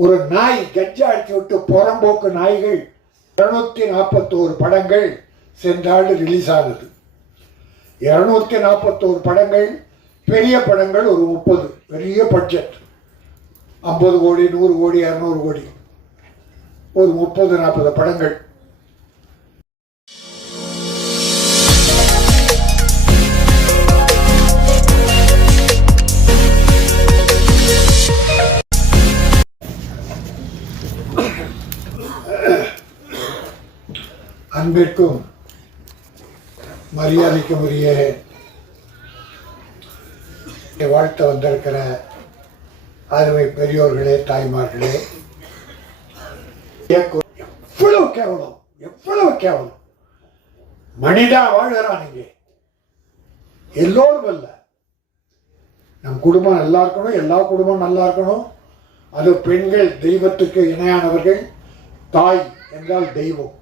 ஒரு நாய் கட்ஜா அடிச்சு விட்டு புறம்போக்கு நாய்கள் 241 படங்கள் சென்ற ஆண்டு ரிலீஸ் ஆகுது. 241 படங்கள், பெரிய படங்கள் ஒரு 30, பெரிய பட்ஜெட் 50 கோடி 100 கோடி 200 கோடி, ஒரு 30-40 படங்கள். அன்பிற்கும் மரியாதைக்கும் உரிய வாழ்த்த வந்திருக்கிற அருமை பெரியோர்களே, தாய்மார்களே, எவ்வளவு கேவலம், எவ்வளவு கேவலம். மனிதா வாழ்கிறான் இங்கே. எல்லோரும் அல்ல, நம் குடும்பம் நல்லா இருக்கணும், எல்லா குடும்பம் நல்லா இருக்கணும். அது பெண்கள் தெய்வத்துக்கு இணையானவர்கள். தாய் என்றால் தெய்வம்.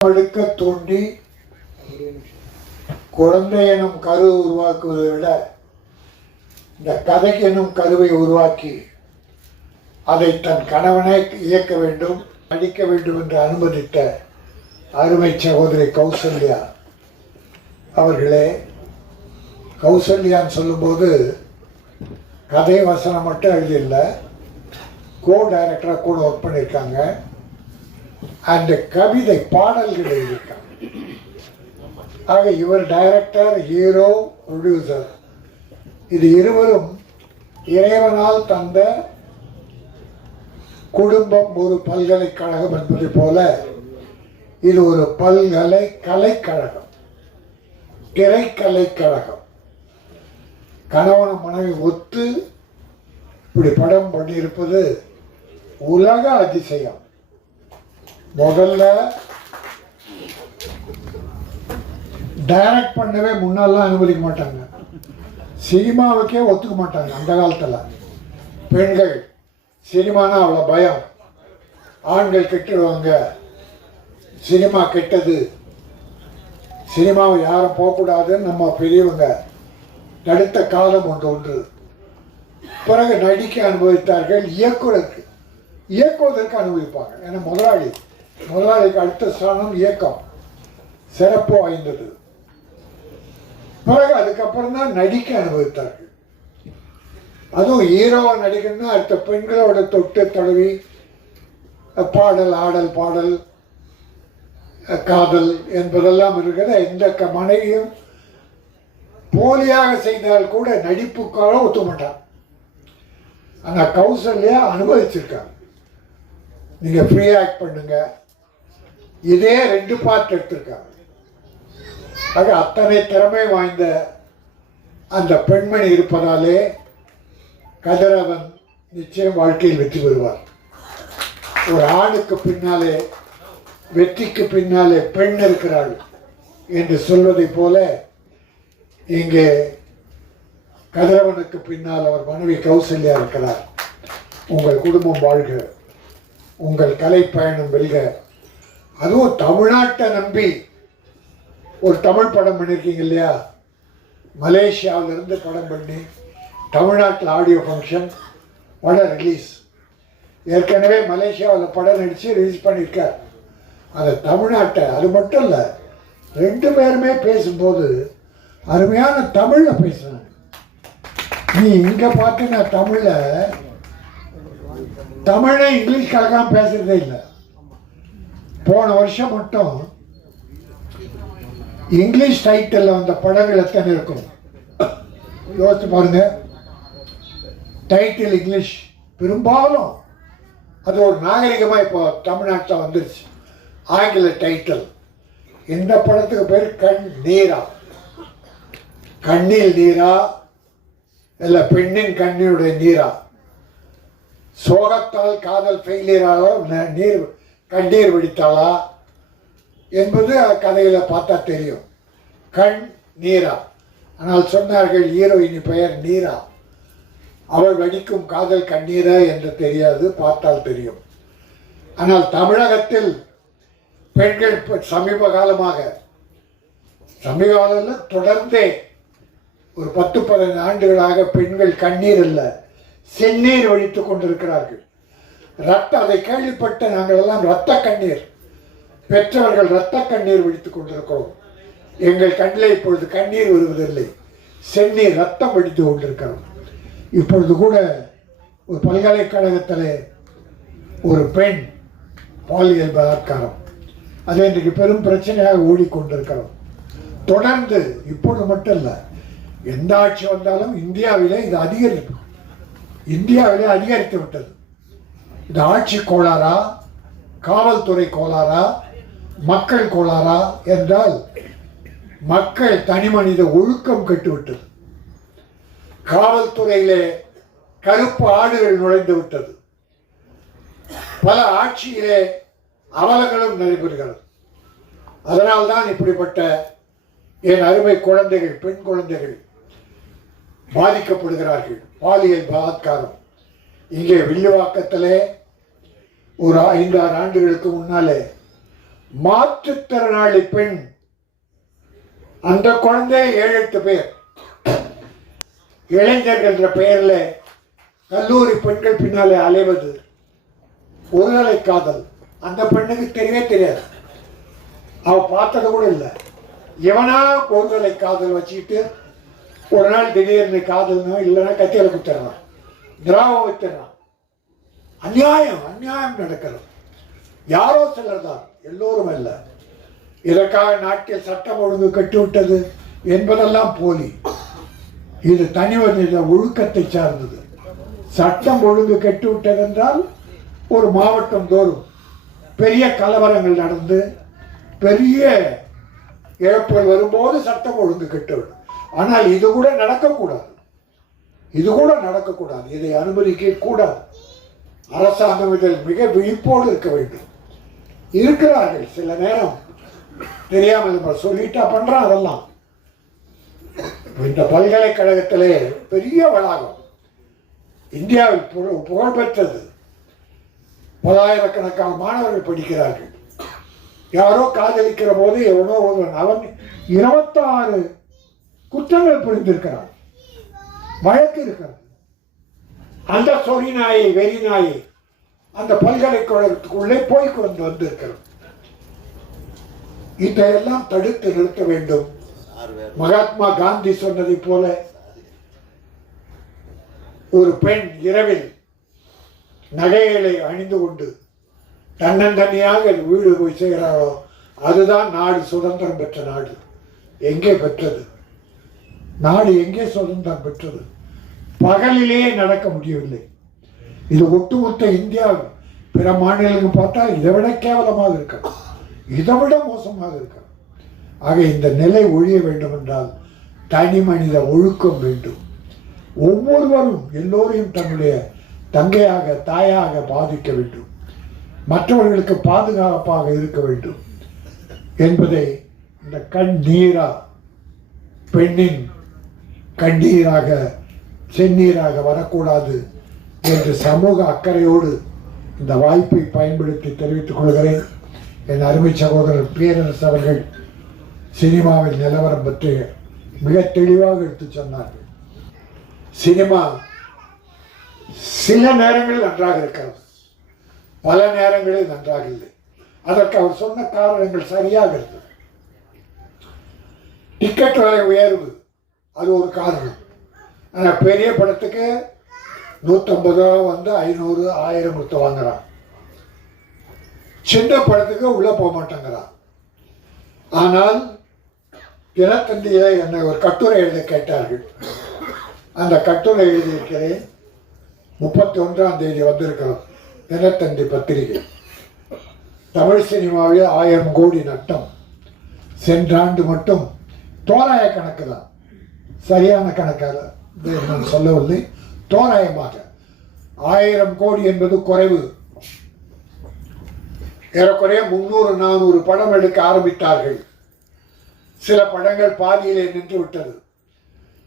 அழுக்க தூண்டி குழந்தை எனும் கரு உருவாக்குவதை விட இந்த கதைக்கு எனும் கருவை உருவாக்கி அதை தன் கணவனை இயக்க வேண்டும், நடிக்க வேண்டும் என்று அனுமதித்த அருமை சகோதரி கௌசல்யா அவர்களே, கௌசல்யான்னு சொல்லும்போது கதை வசனம் மட்டும் எழுதியில்லை, கோ டைரக்டராக கூட ஒர்க் பண்ணியிருக்காங்க. அந்த கவிதை பாடல்கள் எழுதியிருக்காங்க. ஆக இவர் டைரக்டர், ஹீரோ, ப்ரொடியூசர், இது இருவரும் இறைவனால் தந்த குடும்பம் ஒரு பல்கலைக்கழகம் என்பதை போல இது ஒரு கலைக்கழகம், திரைக்கலைக்கழகம். கணவன் மனைவி ஒத்து இப்படி படம் பண்ணியிருப்பது உலக அதிசயம். முதல்ல டைரக்ட் பண்ணவே முன்னெல்லாம் அனுமதிக்க மாட்டாங்க, சினிமாவுக்கே ஒத்துக்க மாட்டாங்க. அந்த காலத்தில் பெண்கள் சினிமானா அவ்வளோ பயம், ஆண்கள் கெட்டுடுவாங்க, சினிமா கெட்டது, சினிமாவை யாரும் போகக்கூடாதுன்னு நம்ம பெரியவங்க தடுத்த காலம் ஒன்று. பிறகு நடிக்க அனுபவித்தார்கள், இயக்குவதற்கு அனுபவிப்பாங்க. ஏன்னா முதலாளிக்கு அடுத்த ஸ்தானம் இயக்கம், சிறப்பு வாய்ந்தது. பிறகு அதுக்கப்புறம் தான் நடிக்க அனுபவித்தார்கள். அதுவும் ஹீரோவை நடிக்கணும்னா அடுத்த பெண்களோட தொட்டு தடவி பாடல், ஆடல், பாடல், காதல் என்பதெல்லாம் இருக்கிற எந்த மனைவியும் போலியாக செய்தால் கூட நடிப்புக்காக ஒத்துக்க மாட்டான். ஆனால் கௌசல்யா அனுபவிச்சிருக்காங்க. நீங்கள் ஃப்ரீ ஆக்ட் பண்ணுங்க, இதே 2 பார்ட் எடுத்திருக்காங்க. ஆக அத்தனை திறமை வாய்ந்த அந்த பெண்மணி இருப்பதாலே கதிரவன் நிச்சயம் வாழ்க்கையில் வெற்றி பெறுவார். ஒரு ஆணுக்கு பின்னாலே, வெற்றிக்கு பின்னாலே பெண் இருக்கிறாள் என்று சொல்வதை போல இங்கே கதிரவனுக்கு பின்னால் அவர் மனைவி கௌசல்யா இருக்கிறார். உங்கள் குடும்பம் வாழ்க, உங்கள் கலை பயணம் வெல்க. அதுவும் தமிழ்நாட்டை நம்பி ஒரு தமிழ் படம் பண்ணியிருக்கீங்க இல்லையா? மலேசியாவிலிருந்து படம் பண்ணி தமிழ்நாட்டில் ஆடியோ ஃபங்க்ஷன், படம் ரிலீஸ். ஏற்கனவே மலேசியாவில் படம் நடித்து ரிலீஸ் பண்ணியிருக்கார். அதை தமிழ்நாட்டை, அது மட்டும் இல்லை, 2 பேருமே பேசும்போது அருமையான தமிழில் பேசுகிறாங்க. நீ இங்கே பார்த்தீங்கன்னா தமிழை இங்கிலீஷ் கலக்காம பேசுறதே இல்லை. போன வருஷம் மட்டும் இங்கிலீஷ் டைட்டில் வந்த படங்கள் எத்தனை இருக்கும் யோசிச்சு பாருங்க. டைட்டில் இங்கிலீஷ், பெரும்பாலும் அது ஒரு நாகரிகமாக இப்போ தமிழ்நாட்டில் வந்துருச்சு. ஆங்கில டைட்டில். இந்த படத்துக்கு பேர் கண் நீரா, கண்ணில் நீரா, இல்லை பெண்ணின் கண்ணினுடைய நீரா, சோகத்தால் காதல் ஃபெயிலியராக கண்ணீர் வெடித்தாளா என்பது கதையில் பார்த்தா தெரியும். கண் நீரா. ஆனால் சொன்னார்கள் ஹீரோயினி பெயர் நீரா. அவள் வெடிக்கும் காதல் கண்ணீரா என்று தெரியாது, பார்த்தால் தெரியும். ஆனால் தமிழகத்தில் பெண்கள் சமீப காலத்தில் தொடர்ந்தே ஒரு 10-15 ஆண்டுகளாக பெண்கள் கண்ணீர் அல்ல செந்நீர் வழித்துக் கொண்டிருக்கிறார்கள். அதை கேள்விப்பட்ட நாங்கள் எல்லாம் இரத்த கண்ணீர் பெற்றவர்கள் இரத்த கண்ணீர் வடித்துக் கொண்டிருக்கிறோம். எங்கள் கண்ணில் இப்பொழுது கண்ணீர் வருவதில்லை, செந்நீர் ரத்தம் வடித்து கொண்டிருக்கிறோம். இப்பொழுது கூட ஒரு பல்கலைக்கழகத்தில் ஒரு பெண் பாலியல் பலாத்காரம், அது இன்றைக்கு பெரும் பிரச்சனையாக ஓடிக்கொண்டிருக்கிறோம். தொடர்ந்து இப்பொழுது மட்டும் இல்லை, எந்த ஆட்சி வந்தாலும் இந்தியாவிலே இது அதிகரித்து விட்டது. இது ஆட்சி கோளாறா, காவல்துறை கோளாறா, மக்கள் கோளாறா என்றால் மக்கள் தனிமனித ஒழுக்கம் கெட்டுவிட்டது. காவல்துறையிலே கருப்பு ஆடுகள் நுழைந்து விட்டது. பல ஆட்சியிலே அவலங்களும் நடைபெறுகிறது. அதனால்தான் இப்படிப்பட்ட என் அருமை குழந்தைகள், பெண் குழந்தைகள் பாதிக்கப்படுகிறார்கள். பாலியல் பலாத்காரம் இங்கே வில்லிவாக்கத்திலே ஒரு 5-6 ஆண்டுகளுக்கு முன்னாலே மாற்றுத்திறனாளி பெண், அந்த குழந்தை 7-8 பேர் இளைஞர்கள் என்ற பெயரில் கல்லூரி பெண்கள் பின்னாலே அலைவது, ஒருதலை காதல். அந்த பெண்ணுக்கு தெரியவே தெரியாது, அவ பார்த்தது கூட இல்லை. எவனா ஒருதலை காதல் வச்சுக்கிட்டு ஒரு நாள் திடீர்னு காதல்னோ இல்லைன்னா கத்தியில குத்துறான், திராவம் வச்சிடறான். அநியாயம் நடக்கிறது. யாரோ சிலர் தான், எல்லோரும் அல்ல. இதற்காக நாட்டில் சட்டம் ஒழுங்கு கட்டிவிட்டது என்பதெல்லாம் போலி. இது தனிமனித ஒழுக்கத்தை சார்ந்தது. சட்டம் ஒழுங்கு கட்டிவிட்டது என்றால் ஒரு மாவட்டம் தோறும் பெரிய கலவரங்கள் நடந்து பெரிய இழப்புகள் வரும்போது சட்டம் ஒழுங்கு கெட்டுவிடும். ஆனால் இது கூட நடக்கக்கூடாது. இதை அனுமதிக்க கூடாது. அரசாங்கம் இதில் மிக விழிப்போடு இருக்க வேண்டும். இருக்கிறார்கள், சில நேரம் தெரியாமல் நம்ம சொல்லிட்டா பண்றான். அதெல்லாம் இந்த பல்கலைக்கழகத்திலே பெரிய வளாகம், இந்தியாவில் புகழ்பெற்றது. பல்லாயிரக்கணக்கான மாணவர்கள் படிக்கிறார்கள். யாரோ காதலிக்கிற போது எவனோ அவன் 26 குற்றங்கள் புரிந்திருக்கிறான், வழக்கு இருக்கிறது. அந்த சொறி நாயை, வெறி நாயை அந்த பல்கலைக்கழகத்துக்குள்ளே போய் கொண்டு வந்திருக்கிறது. இதையெல்லாம் தடுத்து நிறுத்த வேண்டும். மகாத்மா காந்தி சொன்னதை போல ஒரு பெண் இரவில் நகைகளை அணிந்து கொண்டு தன்னந்தனியாக வீடு போய் செய்கிறாரோ அதுதான் நாடு சுதந்திரம் பெற்ற நாடு. எங்கே பெற்றது நாடு? எங்கே சுதந்திரம் பெற்றது? பகலிலே நடக்க முடியவில்லை. இது ஒட்டுமொத்த இந்தியா பிற மாநிலங்கள் பார்த்தா இதை விட கேவலமாக இருக்கிறது, இதை விட மோசமாக இருக்கிறது. ஆக இந்த நிலை ஒழிய வேண்டும் என்றால் தனி மனித ஒழுக்கம் வேண்டும். ஒவ்வொருவரும் எல்லோரையும் தன்னுடைய தங்கையாக, தாயாக பாதிக்க வேண்டும். மற்றவர்களுக்கு பாதுகாப்பாக இருக்க வேண்டும் என்பதை இந்த கண்ணீரா, பெண்ணின் கண்ணீராக செந்நீராக வரக்கூடாது என்று சமூக அக்கறையோடு இந்த வாய்ப்பை பயன்படுத்தி தெரிவித்துக் கொள்கிறேன். என் அருமை சகோதரர் பேரரசு அவர்கள் சினிமாவில் நிலவரம் பற்றி மிக தெளிவாக எடுத்து சொன்னார்கள். சினிமா சில நேரங்களில் நன்றாக இருக்கிறது, பல நேரங்களில் நன்றாக இல்லை. அதற்கு அவர் சொன்ன காரணங்கள் சரியாக இருந்தது. டிக்கெட் விலை உயர்வு அது ஒரு காரணம். ஆனால் பெரிய படத்துக்கு 150 ரூபா வந்து 500, 1000 கொடுத்து வாங்குறான். சின்ன படத்துக்கு உள்ள போக மாட்டேங்கிறான். ஆனால் தினத்தந்தியில என்னை ஒரு கட்டுரை எழுத கேட்டார்கள். அந்த கட்டுரை எழுதியிருக்கிறேன். 31ஆம் தேதி வந்திருக்கிறோம். தினத்தந்தி பத்திரிகை. தமிழ் சினிமாவில் 1000 கோடி நட்டம். சென்ற ஆண்டு மட்டும் தோராய கணக்கு தான், சரியான கணக்காக நான் சொல்லவில்லை, தோராயமாக 1000 கோடி என்பது குறைவு. ஏறக்குறைய 300-400 படம் எடுக்க ஆரம்பித்தார்கள். சில படங்கள் பாதியிலே நின்று விட்டது,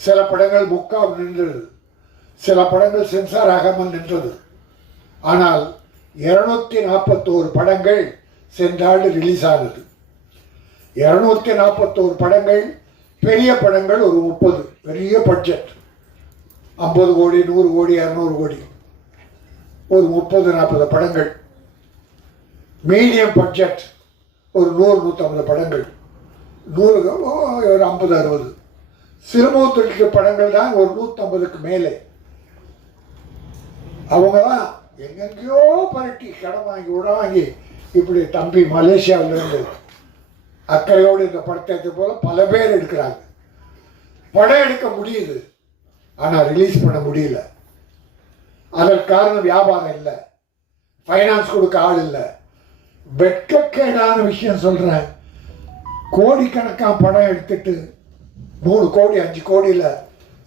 சில படங்கள் முக்கால் நின்றது, சில படங்கள் சென்சார் ஆகாமல் நின்றது. ஆனால் 241 படங்கள் சென்ற ஆண்டு ரிலீஸ் ஆனது. 241 படங்கள் பெரிய படங்கள் ஒரு 30, பெரிய பட்ஜெட் 50 கோடி 100 கோடி 200 கோடி ஒரு 30-40 படங்கள். மீடியம் பட்ஜெட் ஒரு 100-150 படங்கள், 100 ஒரு 50-60. சிறுமுகத்திற்கு படங்கள் தான் ஒரு 150க்கு மேலே. அவங்க தான் எங்கெங்கேயோ பரட்டி கடன் வாங்கி வாங்கி இப்படி தம்பி மலேசியாவிலிருந்து அக்கறையோடு இந்த படத்தை எடுத்து போல பல பேர் எடுக்கிறாங்க. படம் எடுக்க முடியுது, ஆனால் ரிலீஸ் பண்ண முடியல. அதற்கு காரணம் வியாபாரம் இல்லை, ஃபைனான்ஸ் கொடுக்க ஆள் இல்லை. வெட்கக்கேடான விஷயம் சொல்கிறேன். கோடிக்கணக்கான படம் எடுத்துட்டு 3 கோடி 5 கோடியில்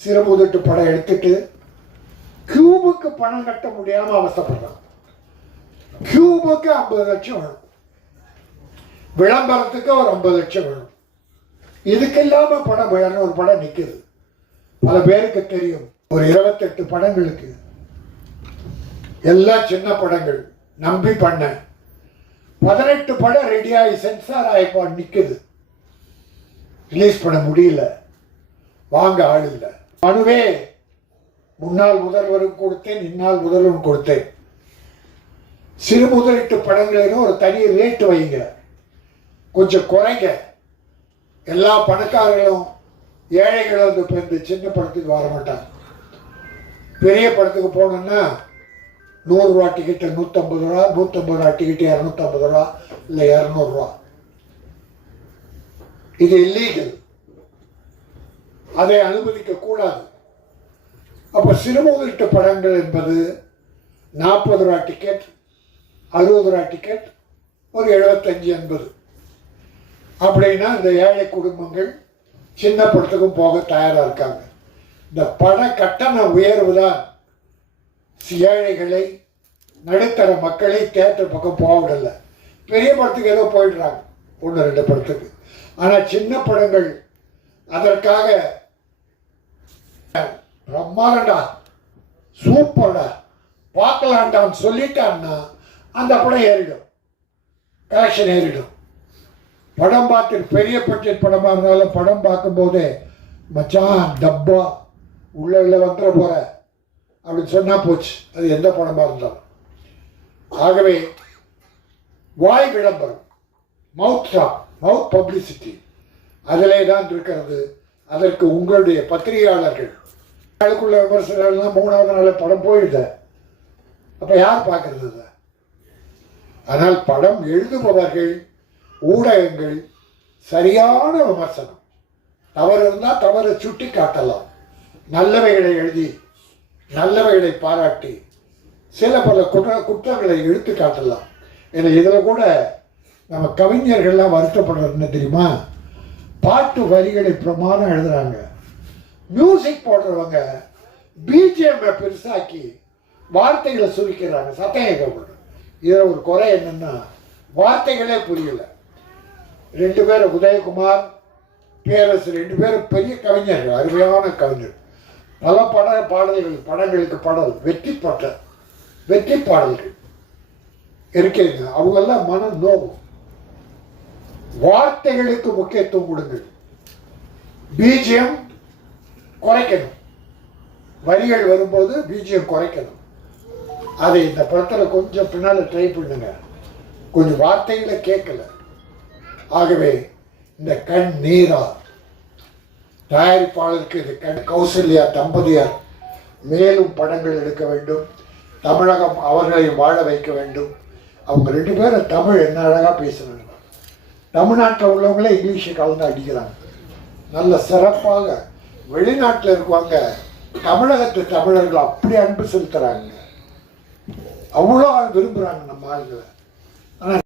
சிறுமுதிட்டு படம் எடுத்துட்டு கியூபுக்கு பணம் கட்ட முடியாமல் அவசப்படுறான். கியூபுக்கு 50 லட்சம் வேணும், விளம்பரத்துக்கு ஒரு 50 லட்சம் வேணும். இதுக்கு இல்லாம படம் 200 படம் நிற்குது. பல பேருக்கு தெரியும். ஒரு 28 படங்களுக்கு எல்லாம் சின்ன படங்கள் நம்பி பண்ண 18 படம் ரெடியாகி சென்சார் ஆகி நிற்குது. ரிலீஸ் பண்ண முடியல, வாங்க ஆள் இல்லை. மனுவே முன்னாள் முதல்வரும் கொடுத்தேன், இந்நாள் முதல்வரும் கொடுத்தேன். சிறு முதலீட்டு படங்களுக்கு ஒரு தனி ரேட்டு வைங்க, கொஞ்சம் குறைங்க. எல்லா பணக்காரர்களும் ஏழைகளும் இந்த சின்ன படத்துக்கு வர மாட்டாங்க. பெரிய படத்துக்கு போகணுன்னா 100 ரூபா டிக்கெட்டு 150 ரூபா, 150 ரூபா டிக்கெட்டு 250 ரூபா, இல்லை 200 ரூபா. இது இல்லீகல், அதை அனுமதிக்க கூடாது. அப்போ சிறுமுதிட்டு படங்கள் என்பது 40 ரூபா டிக்கெட், 60 ரூபா டிக்கெட், ஒரு 75-80. அப்படின்னா இந்த ஏழை குடும்பங்கள் சின்ன படத்துக்கும் போக தயாராக இருக்காங்க. இந்த பட கட்டண உயர்வு தான் ஏழைகளை நடுத்தர மக்களை தேட்டர் பக்கம் போக விடலை. பெரிய படத்துக்கு ஏதோ போயிடுறாங்க 1-2 படத்துக்கு. ஆனால் சின்ன படங்கள் அதற்காக பிரம்மாண்டா சூப்பர்டா பார்க்கலான்டான்னு சொல்லிட்டான்னா அந்த படம் ஏறிடும், கலெக்ஷன் ஏறிடும். படம் பார்த்து பெரிய பட்ஜெட் படமாக இருந்தாலும் படம் பார்க்கும்போதே மச்சான் டப்பா உள்ள வந்துட போகிற அப்படின்னு சொன்னால் போச்சு, அது எந்த படமாக இருந்தாலும். ஆகவே வாய் விளம்பரம், மவுத் பப்ளிசிட்டி அதிலே தான் இருக்கிறது. அதற்கு உங்களுடைய பத்திரிகையாளர்கள் அதுக்குள்ள விமர்சனங்கள்லாம் 3வது நாள் படம் போயிடுது. அப்போ யார் பார்க்கறது அதை? ஆனால் படம் எழுதுபவர்கள், ஊடகங்கள் சரியான விமர்சனம். தவறு இருந்தால் தவறை சுட்டி காட்டலாம், நல்லவைகளை எழுதி நல்லவைகளை பாராட்டி சில பல குற்றங்களை எடுத்து காட்டலாம். ஏன்னா இதில் கூட நம்ம கவிஞர்கள்லாம் வருத்தப்படுறதுன்னு தெரியுமா? பாட்டு வரிகளை பிரமாதம் எழுதுறாங்க, மியூசிக் போடுறவங்க பிஜிஎம் பெருசாக்கி வார்த்தைகளை சுருக்கிறாங்க, சத்தம். இதில் ஒரு குறை என்னன்னா வார்த்தைகளே புரியல. 2 பேர் உதயகுமார், பேரரசு 2 பேரும் பெரிய கவிஞர்கள், அருமையான கவிஞர். பல பாடல்கள் படங்களுக்கு பாடல் வெற்றி பாடல்கள் இருக்கீங்க. அவங்கெல்லாம் மனம் நோவும். வார்த்தைகளுக்கு முக்கியத்துவம் கொடுங்கள், பிஜிஎம் குறைக்கணும். வரிகள் வரும்போது பிஜிஎம் குறைக்கணும். அதை இந்த படத்தில் கொஞ்சம் பின்னால் ட்ரை பண்ணுங்க. கொஞ்சம் வார்த்தைகளை கேட்கல. ஆகவே இந்த கண் நீரா தயாரிப்பாளருக்கு இது கௌசல்யா தம்பதியார் மேலும் படங்கள் எடுக்க வேண்டும். தமிழகம் அவர்களை வாழ வைக்க வேண்டும். அவங்க 2 பேரும் தமிழ் என்ன அழகாக பேசுகிறாங்க. தமிழ்நாட்டில் உள்ளவங்களே இங்கிலீஷை கலந்து அடிக்கிறாங்க. நல்ல சிறப்பாக வெளிநாட்டில் இருக்குவாங்க தமிழகத்து தமிழர்கள் அப்படி அன்பு செலுத்துகிறாங்க, அவ்வளோ விரும்புகிறாங்க நம்ம ஆளுங்களை. ஆனால்